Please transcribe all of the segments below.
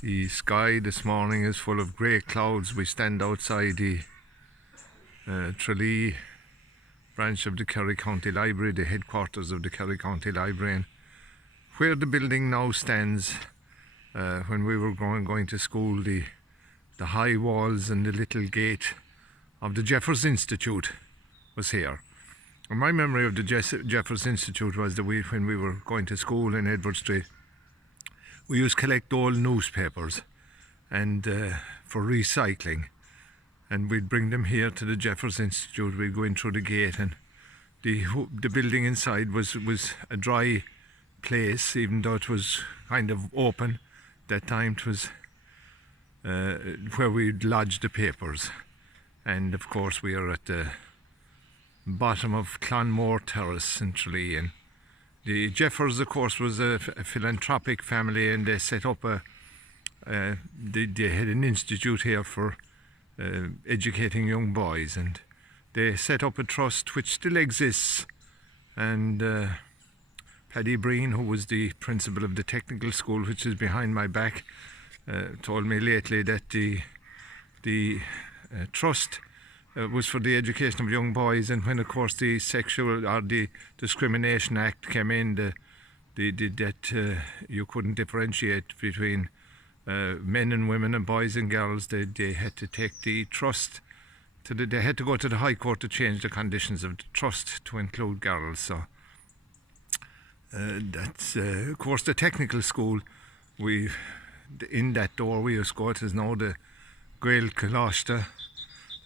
The sky this morning is full of grey clouds. We stand outside the Tralee branch of the Kerry County Library, the headquarters of the Kerry County Library, and where the building now stands. When we were going to school, the high walls and the little gate of the Jefferson Institute was here. And my memory of the Jefferson Institute was that when we were going to school in Edward Street, we used to collect old newspapers and for recycling, and we'd bring them here to the Jefferson Institute. We'd go in through the gate, and the building inside was a dry place, even though it was kind of open. That time it was where we'd lodge the papers. And of course we are at the bottom of Clonmore Terrace in Tralee, and the Jeffers, of course, was a philanthropic family, and they set up they had an institute here for educating young boys, and they set up a trust which still exists. And Paddy Breen, who was the principal of the technical school, which is behind my back, told me lately that the trust was for the education of young boys, and when of course the Sexual or the Discrimination Act came in, that you couldn't differentiate between men and women and boys and girls, they had to take the trust they had to go to the High Court to change the conditions of the trust to include girls. So that's of course the technical school. In that door we used to go, it is now the Gael Colashta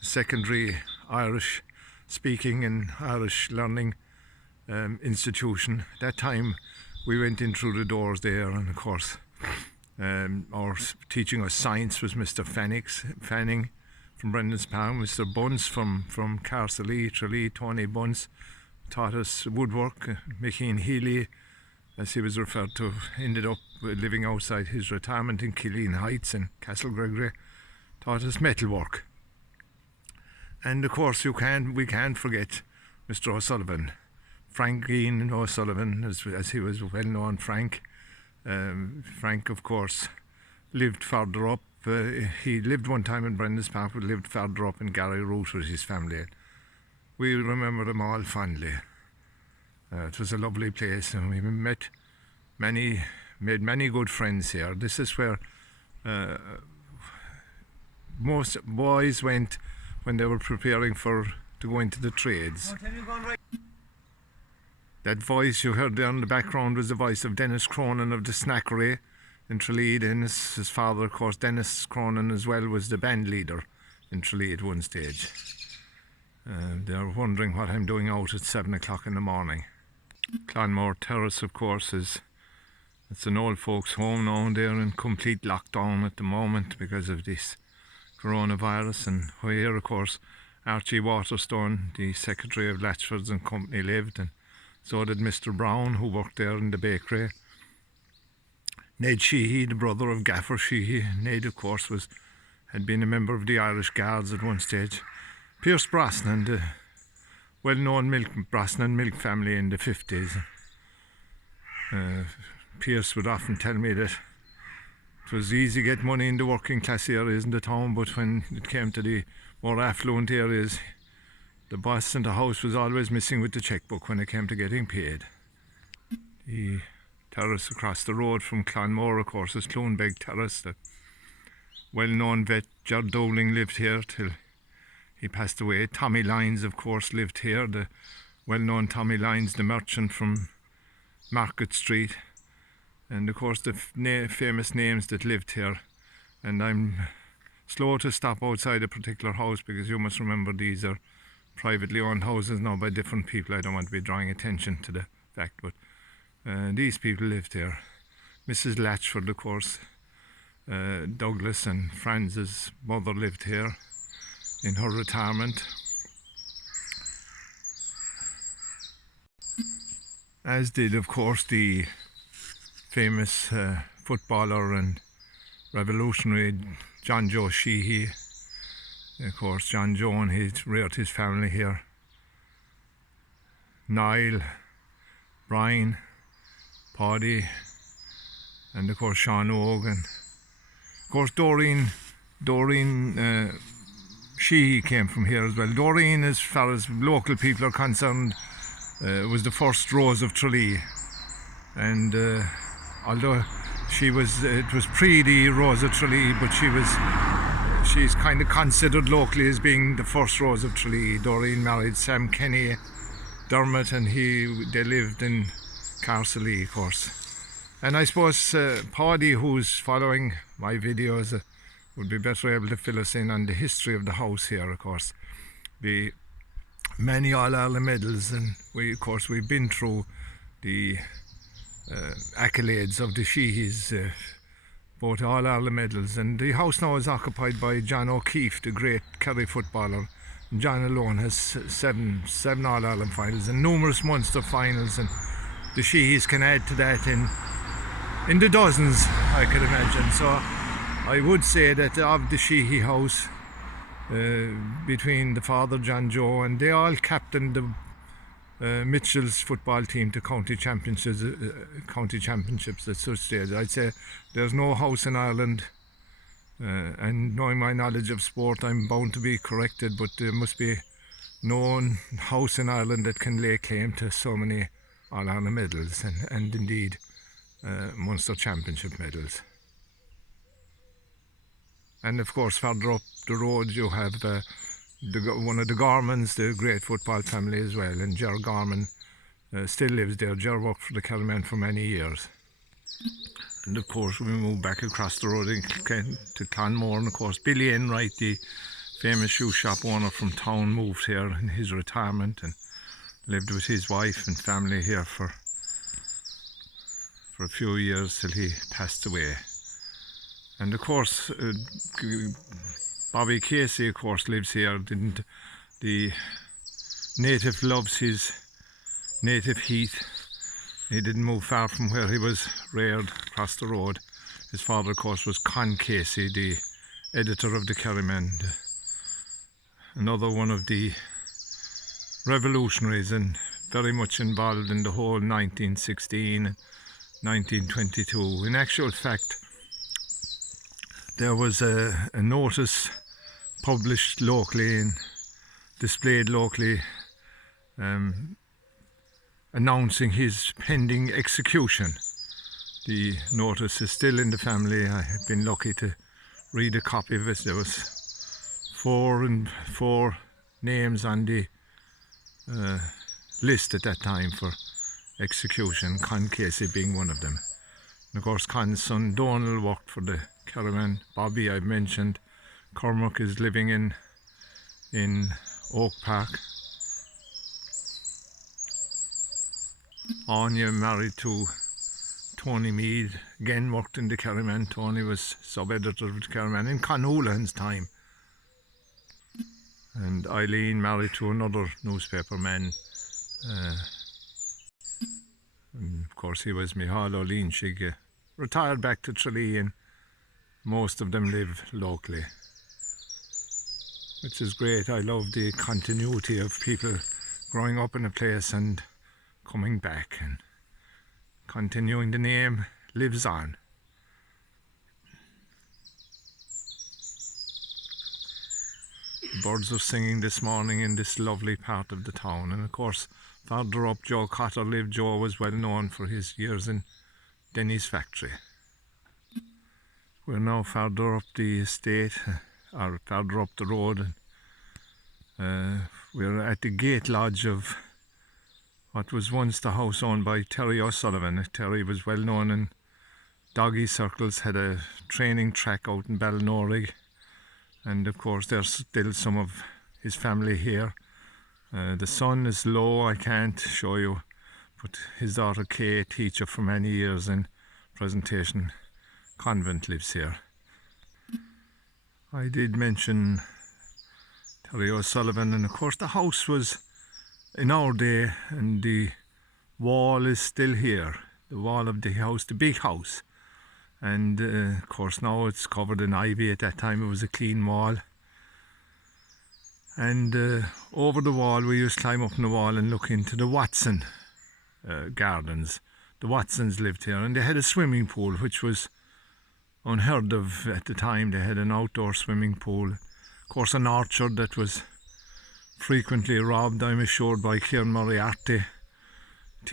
secondary Irish speaking and Irish learning institution. That time we went in through the doors there, and of course our teaching us science was Mr. Fanning from Brendan's Palm, Mr. Bunce from Carsalee, Tralee, Tony Bunce taught us woodwork. Mickeen Healy, as he was referred to, ended up living outside his retirement in Killeen Heights in Castle Gregory, taught us metalwork. And of course we can't forget Mr. O'Sullivan, Frank Gean O'Sullivan, as he was well known. Frank, of course, lived further up. He lived one time in Brendan's Park, but lived further up in Gary Root with his family. We remember them all fondly. It was a lovely place, and we made many good friends here. This is where most boys went when they were preparing to go into the trades. That voice you heard there in the background was the voice of Dennis Cronin of the Snackery in Tralee. Dennis, his father, of course, Dennis Cronin as well, was the band leader in Tralee at one stage. They're wondering what I'm doing out at 7 o'clock in the morning. Clonmore Terrace, of course, it's an old folks' home now. They're in complete lockdown at the moment because of this coronavirus, and here, of course, Archie Waterstone, the secretary of Latchfords and Company, lived, and so did Mr. Brown, who worked there in the bakery. Ned Sheehy, the brother of Gaffer Sheehy. Ned, of course, had been a member of the Irish Guards at one stage. Pierce Brosnan, the well-known Brosnan milk family in the 50s. Pierce would often tell me that it was easy to get money in the working class areas in the town, but when it came to the more affluent areas, the boss in the house was always missing with the checkbook when it came to getting paid. The terrace across the road from Clonmore, of course, is Clonbeg Terrace. The well-known vet Ger Dowling lived here till he passed away. Tommy Lyons, of course, lived here. The well-known Tommy Lyons, the merchant from Market Street. And of course the famous names that lived here. And I'm slow to stop outside a particular house because you must remember these are privately owned houses now by different people. I don't want to be drawing attention to the fact, but these people lived here. Mrs. Latchford, of course, Douglas and Franz's mother lived here in her retirement, as did, of course, the famous footballer and revolutionary John Joe Sheehy. Of course, John Joe, he reared his family here. Niall, Brian, Paddy, and of course Sean Ogan. course, Doreen, she came from here as well. Doreen, as far as local people are concerned, was the first Rose of Tralee, and although it was pre the Rose of Tralee, but she's kind of considered locally as being the first Rose of Tralee. Doreen married Sam Kenny Dermot, and they lived in Carsalee, of course. And I suppose Paddy, who's following my videos, would be better able to fill us in on the history of the house here, of course. The many All-Ireland medals, and we've been through the accolades of the Sheehy's, both All-Ireland medals, and the house now is occupied by John O'Keefe, the great Kerry footballer. And John alone has seven All-Ireland finals and numerous Munster finals, and the Sheehy's can add to that in the dozens, I could imagine. So I would say that of the Sheehy house, between the father John Joe, and they all captained the Mitchell's football team to county championships at such stage. I'd say there's no house in Ireland, and knowing my knowledge of sport, I'm bound to be corrected, but there must be no house in Ireland that can lay claim to so many All-Ireland medals, and indeed Munster Championship medals. And of course, further up the road you have one of the Gormans, the great football family as well, and Ger Gorman still lives there. Ger worked for the Kellerman for many years. And of course we moved back across the road to Clonmore, and of course Billy Enright, the famous shoe shop owner from town, moved here in his retirement and lived with his wife and family here for a few years till he passed away. And of course Bobby Casey, of course, lives here. The native loves his native heath. He didn't move far from where he was reared, across the road. His father, of course, was Con Casey, the editor of the Kerryman, another one of the revolutionaries, and very much involved in the whole 1916 and 1922. In actual fact, there was a notice published locally and displayed locally, announcing his pending execution. The notice is still in the family. I have been lucky to read a copy of it. There was four names on the list at that time for execution, Con Casey being one of them. And of course Con's son Donald worked for the Kerryman. Bobby, I've mentioned. Cormac is living in Oak Park. Anya, married to Tony Mead, again worked in the Kerryman. Tony was sub-editor of the Kerryman in Con Houlihan's time. And Eileen, married to another newspaper man. And of course he was Micheál O'Lean Shig, retired back to Tralee, and most of them live locally, which is great. I love the continuity of people growing up in a place and coming back, and continuing. The name lives on. Birds are singing this morning in this lovely part of the town, and of course further up Joe Cotter lived. Joe was well known for his years in Denny's factory. We're now further up the estate, or further up the road, and we're at the gate lodge of what was once the house owned by Terry O'Sullivan. Terry was well known in doggy circles, had a training track out in Ballymullen, and of course there's still some of his family here. The son is low, I can't show you, but his daughter Kay, teacher for many years in Presentation Convent, lives here. I did mention Terry O'Sullivan, and of course the house was in our day, and the wall is still here, the wall of the house, the big house, and of course now it's covered in ivy. At that time it was a clean wall, and over the wall we used to climb up on the wall and look into the Watson gardens. The Watsons lived here, and they had a swimming pool which was unheard of at the time. They had an outdoor swimming pool, of course an orchard that was frequently robbed, I'm assured, by Kieran Moriarty,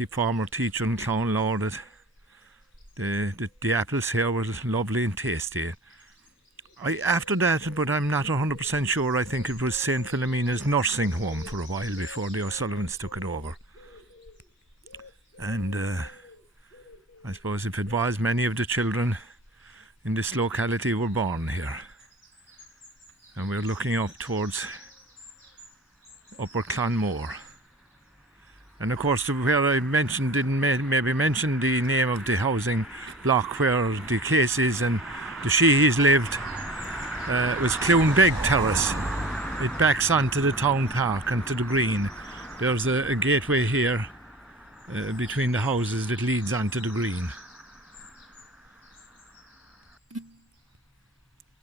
former teacher in Clonmore, that the apples here were lovely and tasty. After that, but I'm not 100% sure, I think it was St. Philomena's nursing home for a while before the O'Sullivans took it over. And I suppose if it was, many of the children in this locality were born here. And we're looking up towards Upper Clonmore. And of course, where I mentioned, didn't maybe mention the name of the housing block where the Caseys and the Sheehys lived, was Clonmore Terrace. It backs onto the town park and to the green. There's a gateway here between the houses that leads onto the green.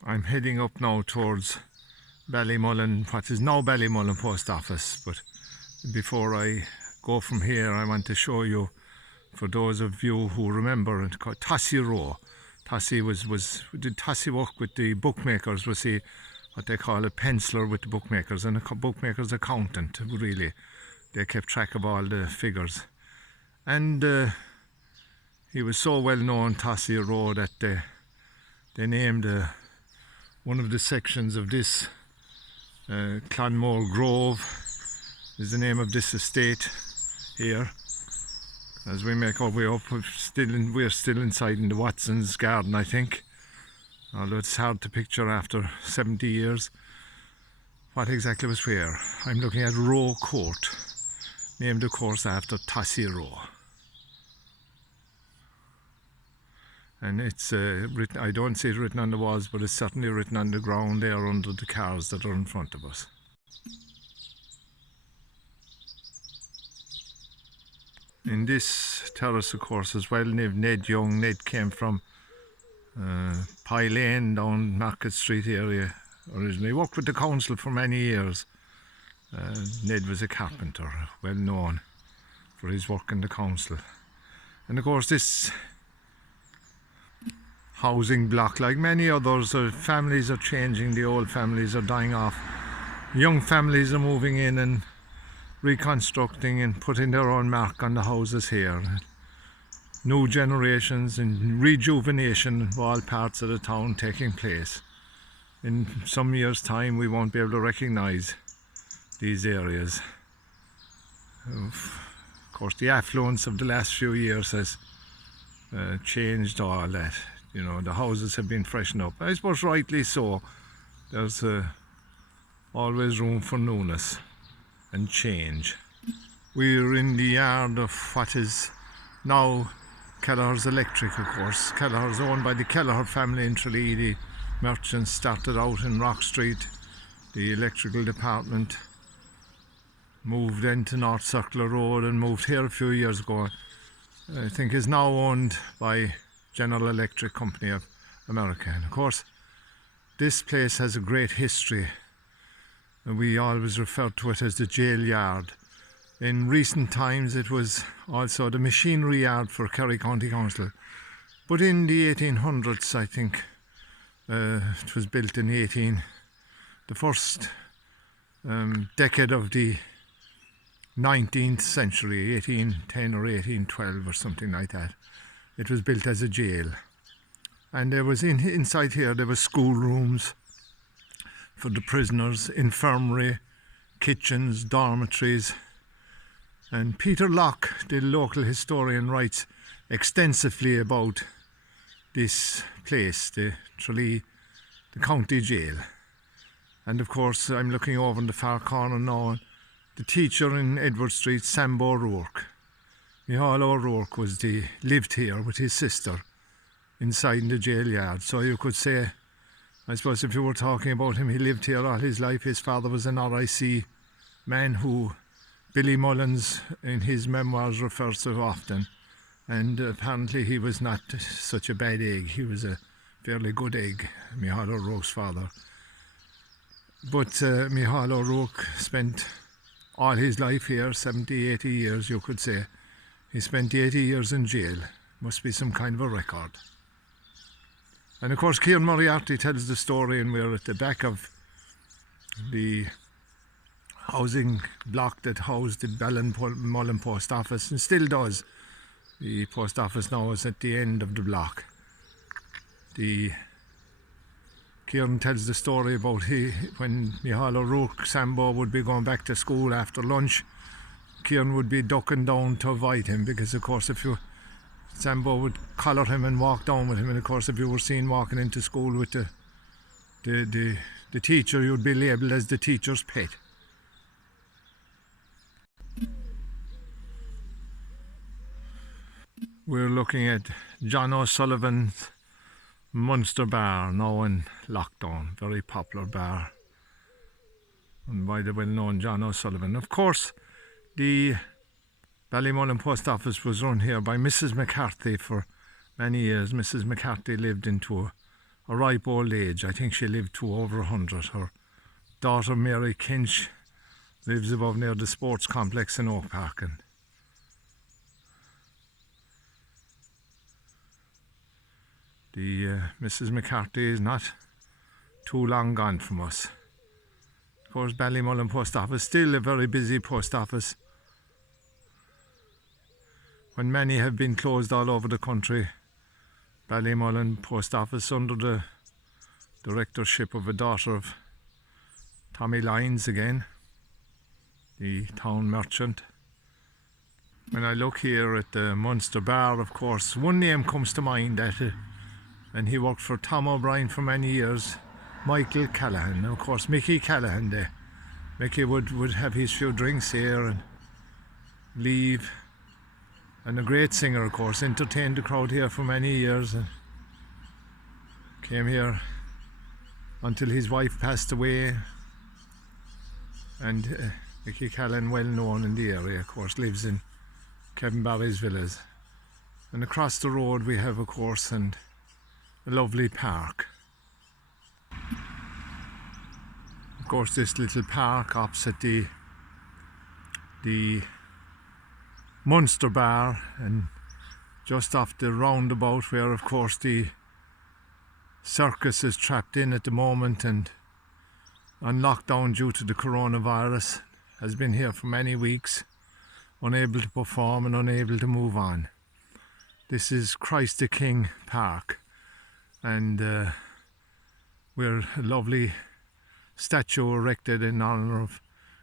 I'm heading up now towards Ballymullen, what is now Ballymullen Post Office, but before I go from here, I want to show you, for those of you who remember, it's called Tassie Row. Tassie did Tassie work with the bookmakers? Was he what they call a penciler with the bookmakers, and a bookmaker's accountant, really. They kept track of all the figures. And he was so well known, Tassie Row, that they named one of the sections of this Clonmore Grove is the name of this estate here. As we make our way up, we're still inside in the Watson's garden, I think. Although it's hard to picture after 70 years what exactly was where. I'm looking at Row Court, named of course after Tassie Row. And it's written, I don't see it written on the walls, but it's certainly written on the ground there under the cars that are in front of us. In this terrace, of course, as well, Ned Young. Ned came from Pye Lane down Market Street area originally. He worked with the council for many years. Ned was a carpenter, well known for his work in the council. And of course this housing block, like many others, families are changing, the old families are dying off. Young families are moving in and reconstructing and putting their own mark on the houses here. New generations and rejuvenation of all parts of the town taking place. In some years' time we won't be able to recognise these areas. Of course, the affluence of the last few years has changed all that. You know, the houses have been freshened up. I suppose rightly so. There's always room for newness and change. We're in the yard of what is now Kelleher's Electric, of course. Kelleher's owned by the Kelleher family in Tralee. The merchants started out in Rock Street. The electrical department moved into North Circular Road and moved here a few years ago. I think is now owned by General Electric Company of America. And of course, this place has a great history. We always refer to it as the jail yard. In recent times it was also the machinery yard for Kerry County Council. But in the 1800s, I think, it was built in the first decade of the 19th century, 1810 or 1812 or something like that. It was built as a jail. And there was inside here, there were schoolrooms for the prisoners, infirmary, kitchens, dormitories. And Peter Locke, the local historian, writes extensively about this place, the Tralee, the county jail. And of course, I'm looking over in the far corner now, the teacher in Edward Street, Sambo O'Rourke. Micheál O'Rourke lived here with his sister inside in the jail yard. So you could say, I suppose if you were talking about him, he lived here all his life. His father was an RIC man who Billy Mullins in his memoirs refers to often. And apparently he was not such a bad egg. He was a fairly good egg, Micheál O'Rourke's father. But Micheál O'Rourke spent all his life here, 70, 80 years you could say. He spent 80 years in jail. Must be some kind of a record. And of course Kieran Moriarty tells the story, and we're at the back of the housing block that housed the Ballymullen post office, and still does. The post office now is at the end of the block. Kieran tells the story about when Micheál O'Rourke Sambo would be going back to school after lunch, Kieran would be ducking down to avoid him, because of course Sambo would collar him and walk down with him, and of course if you were seen walking into school with the teacher, you'd be labelled as the teacher's pet. We're looking at John O'Sullivan's Munster Bar, now in lockdown. Very popular bar, and by the well-known John O'Sullivan. Of course, the Ballymullen post office was run here by Mrs. McCarthy for many years. Mrs. McCarthy lived into a ripe old age. I think she lived to over 100. Her daughter Mary Kinch lives above near the sports complex in Oak Park. And Mrs. McCarthy is not too long gone from us. Of course, Ballymullen post office, still a very busy post office. When many have been closed all over the country, Ballymullen post office, under the directorship of a daughter of Tommy Lyons again, the town merchant. When I look here at the Munster Bar, of course, one name comes to mind, and he worked for Tom O'Brien for many years, Michael Callaghan. Of course, Mickey Callaghan there. Mickey would have his few drinks here and leave. And a great singer, of course, entertained the crowd here for many years, and came here until his wife passed away. And Mickey Callaghan, well known in the area, of course, lives in Kevin Barry's Villas. And across the road we have, of course, and a lovely park. Of course, this little park opposite the Munster Bar, and just off the roundabout where, of course, the circus is trapped in at the moment and on lockdown due to the coronavirus, has been here for many weeks, unable to perform and unable to move on. This is Christ the King Park, and we're a lovely statue erected in honour of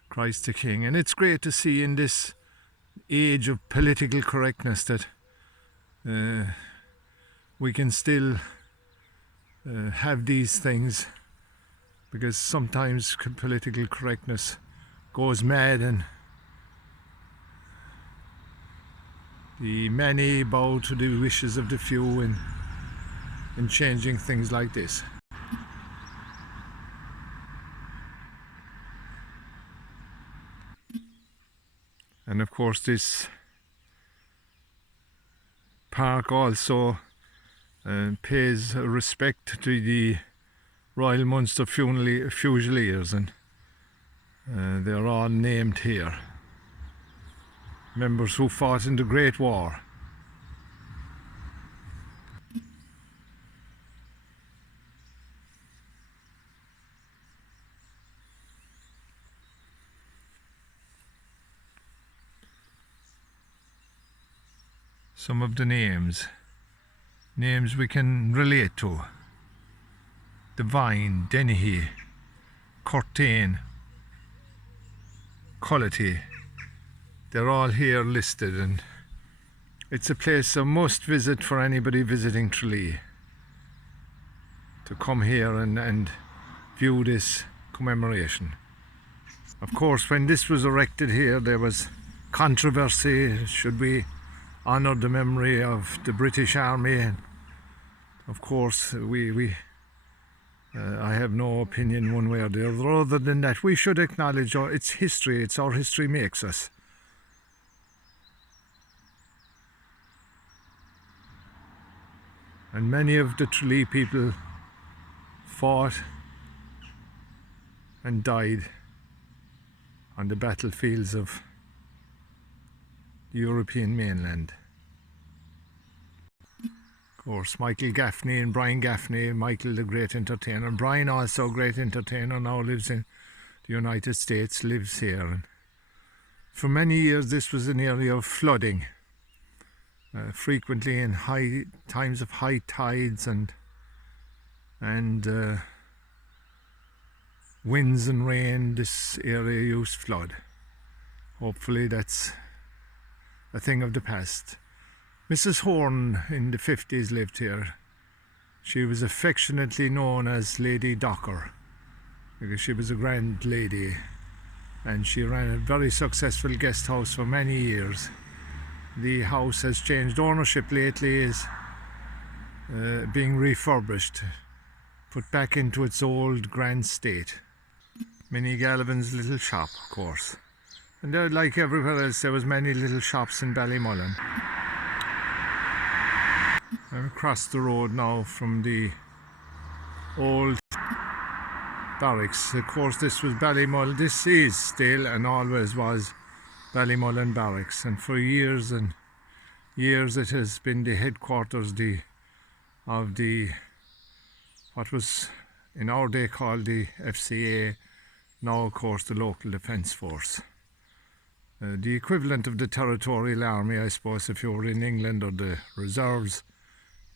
Christ the King. And it's great to see in this age of political correctness that we can still have these things, because sometimes political correctness goes mad and the many bow to the wishes of the few in changing things like this. And of course, this park also pays respect to the Royal Munster Fusiliers, and they're all named here. Members who fought in the Great War. Some of the names we can relate to: Devine, Dennehy, Curtain, Cullity. They're all here listed, and it's a place a must visit for anybody visiting Tralee, to come here and view this commemoration. Of course, when this was erected here, there was controversy. Should we honour the memory of the British Army? And of course, I have no opinion one way or the other, other than that we should acknowledge its history. It's our history makes us. And many of the Tralee people fought and died on the battlefields of the European mainland. Of Of course, Michael Gaffney and Brian Gaffney. Michael, the great entertainer. Brian, also a great entertainer, now lives in the United States, lives here. And for many years, this was an area of flooding. Frequently in high times of high tides and winds and rain, this area used to flood. Hopefully that's a thing of the past. Mrs. Horn in the 50s lived here. She was affectionately known as Lady Docker because she was a grand lady, and she ran a very successful guest house for many years. The house has changed ownership lately, is being refurbished, put back into its old grand state. Minnie Gallivan's little shop, of course. And there, like everywhere else, there was many little shops in Ballymullen. I'm across the road now from the old barracks. Of course, this was Ballymullen. This is still and always was Ballymullen Barracks, and for years and years it has been the headquarters of the what was in our day called the FCA, now of course the Local Defence Force. The equivalent of the Territorial Army, I suppose, if you were in England, or the reserves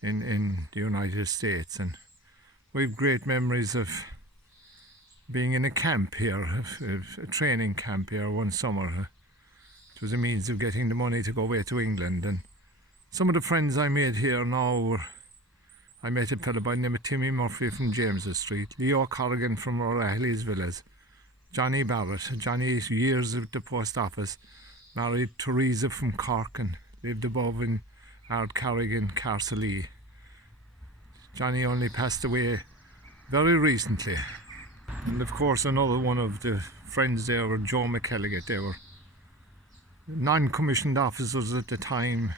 in the United States. And we've great memories of being in a camp here, a training camp here one summer. It was a means of getting the money to go away to England. And some of the friends I made here now were, I met a fellow by the name of Timmy Murphy from James's Street, Leo Corrigan from O'Reilly's Villas, Johnny Barrett. Johnny's years at the post office, married Teresa from Cork and lived above in Ardcarrigan, Tralee. Johnny only passed away very recently. And of course another one of the friends there were Joe McElligott. They were non-commissioned officers at the time.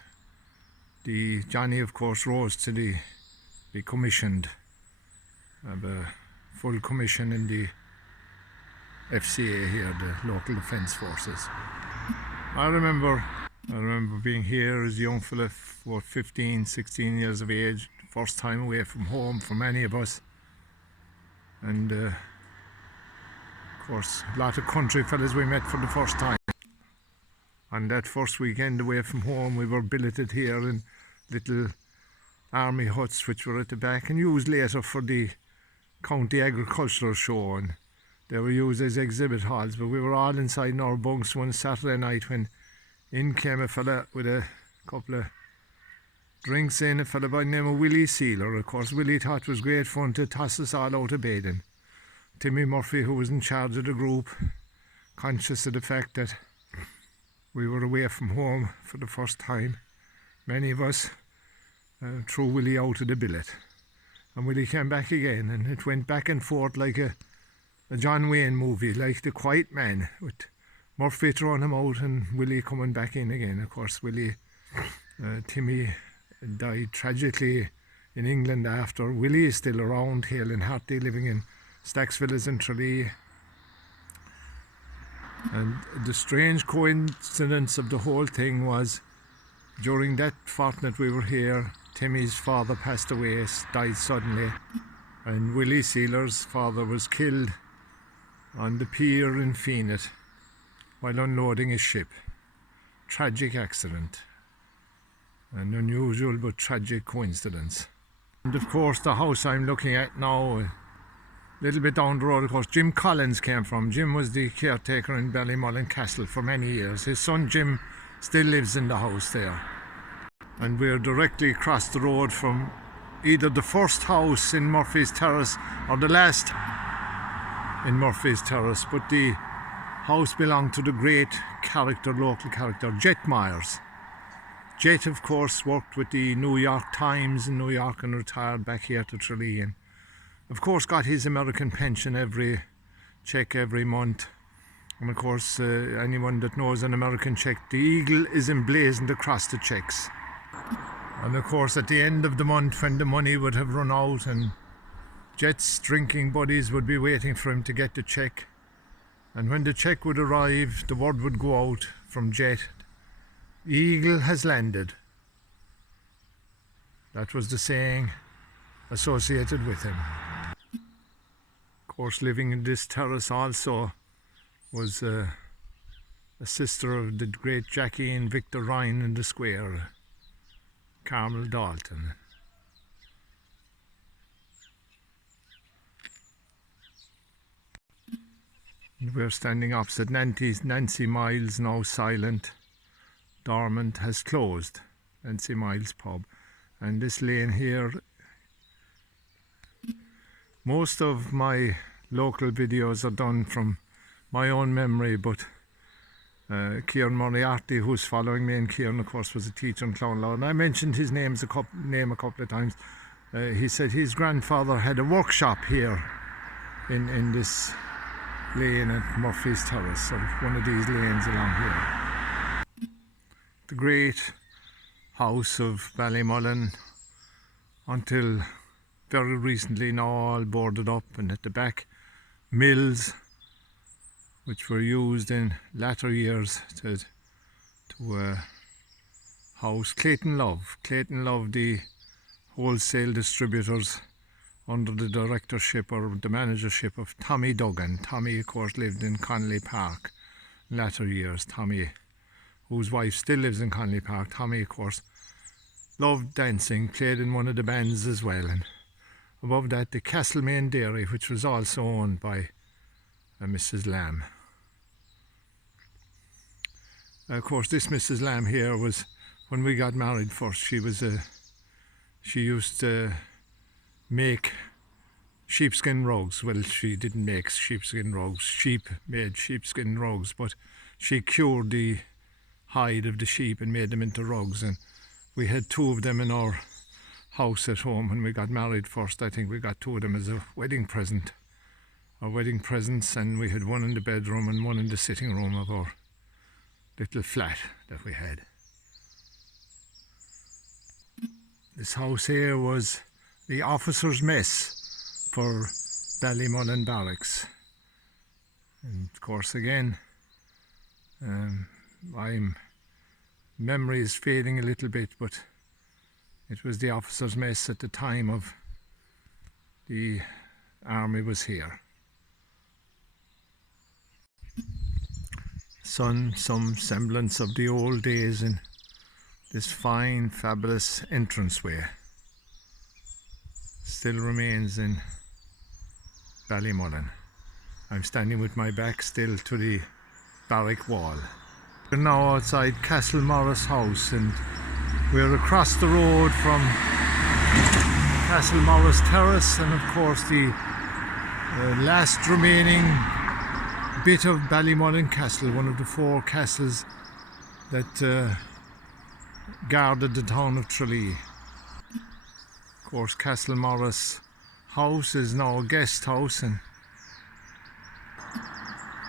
Johnny of course rose to be commissioned, have a full commission in the FCA here, the Local Defence Forces. I remember being here as a young fella, 15, 16 years of age, first time away from home for many of us. And of course a lot of country fellas we met for the first time. On that first weekend away from home, we were billeted here in little army huts which were at the back and used later for the county agricultural show, and they were used as exhibit halls. But we were all inside in our bunks one Saturday night when in came a fella with a couple of drinks in, a fella by the name of Willie Sealer. Of course Willie thought it was great fun to toss us all out of bed, and Timmy Murphy, who was in charge of the group, conscious of the fact that we were away from home for the first time, many of us, threw Willie out of the billet. And Willie came back again, and it went back and forth like a John Wayne movie, like The Quiet Man, with Murphy throwing him out and Willie coming back in again. Of course, Timmy died tragically in England after. Willie is still around, hale and hearty, living in Stacks Villas in Tralee. And the strange coincidence of the whole thing was, during that fortnight we were here, Timmy's father passed away, died suddenly, and Willie Sealer's father was killed on the pier in Feenet while unloading his ship. Tragic accident, an unusual but tragic coincidence. And of course the house I'm looking at now, a little bit down the road, of course, Jim Collins came from. Jim was the caretaker in Ballymullen Castle for many years. His son Jim still lives in the house there. And we're directly across the road from either the first house in Murphy's Terrace or the last in Murphy's Terrace. But the house belonged to the great local character, Jet Myers. Jet, of course, worked with the New York Times in New York and retired back here to Tralee. And of course got his American pension every month. And of course anyone that knows an American check, the eagle is emblazoned across the checks. And of course at the end of the month, when the money would have run out and Jet's drinking buddies would be waiting for him to get the check, and when the check would arrive, the word would go out from Jet, "The eagle has landed." That was the saying associated with him. Of course, living in this terrace also was a sister of the great Jackie and Victor Ryan in the square, Carmel Dalton. And we're standing opposite Nancy Miles, now silent, dormant, has closed. Nancy Miles pub. And this lane here, most of my local videos are done from my own memory, but Kieran Moriarty, who's following me, and Kieran of course was a teacher in Clonmore, and I mentioned his name a couple of times. He said his grandfather had a workshop here in this lane at Murphy's Terrace, or one of these lanes along here. The great house of Ballymullen, until very recently now all boarded up, and at the back mills which were used in latter years to house Clayton Love, the wholesale distributors under the directorship or the managership of Tommy Duggan. Tommy of course lived in Connolly Park in latter years. Tommy, whose wife still lives in Connolly Park. Tommy of course loved dancing, played in one of the bands as well, and above that the Castlemaine Dairy, which was also owned by Mrs. Lamb. Of course, this Mrs. Lamb here was, when we got married first, she used to make sheepskin rugs. Well, she didn't make sheepskin rugs. Sheep made sheepskin rugs, but she cured the hide of the sheep and made them into rugs. And we had two of them in our house at home when we got married first. I think we got two of them as a wedding present, our wedding presents, and we had one in the bedroom and one in the sitting room of our little flat that we had. This house here was the officers' mess for Ballymullen Barracks. And of course again, my memory is fading a little bit, but it was the officers' mess at the time of the army was here. Some semblance of the old days in this fine, fabulous entranceway still remains in Ballymullen. I'm standing with my back still to the barrack wall. We're now outside Castlemorris House, and we're across the road from Clonmore Terrace, and of course the last remaining bit of Ballymullen Castle, one of the four castles that guarded the town of Tralee. Of course, Castlemorris House is now a guest house and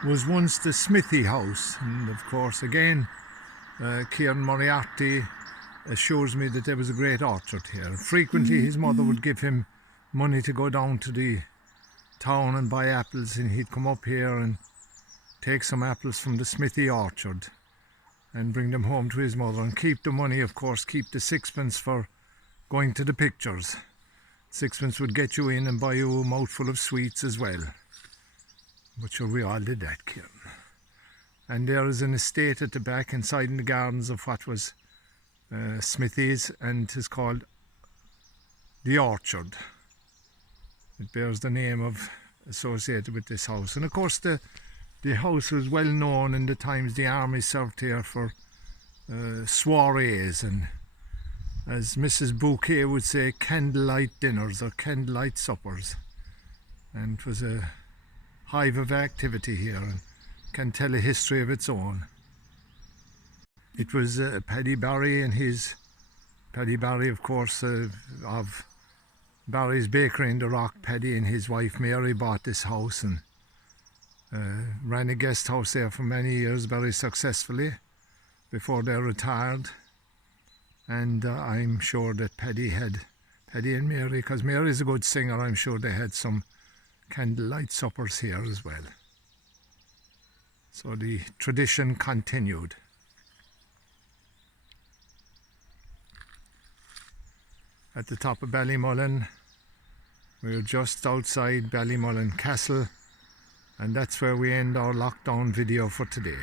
was once the smithy house. And of course, again, Kieran Moriarty assures me that there was a great orchard here. Frequently his mother would give him money to go down to the town and buy apples, and he'd come up here and take some apples from the smithy orchard and bring them home to his mother, and keep the money, of course, keep the sixpence for going to the pictures. Sixpence would get you in and buy you a mouthful of sweets as well. But sure, we all did that, Kieran. And there is an estate at the back inside in the gardens of what was Smithy's, and it is called the Orchard. It bears the name of associated with this house. And of course the house was well known in the times the army served here for soirees, and as Mrs. Bouquet would say, candlelight dinners or candlelight suppers. And it was a hive of activity here and can tell a history of its own. It was Paddy Barry and his, Paddy Barry of course of Barry's Bakery in the Rock. Paddy and his wife Mary bought this house and ran a guest house there for many years very successfully before they retired. And I'm sure that Paddy and Mary, because Mary's a good singer, I'm sure they had some candlelight suppers here as well. So the tradition continued. at the top of Ballymullen. We're just outside Ballymullen Castle, and that's where we end our lockdown video for today.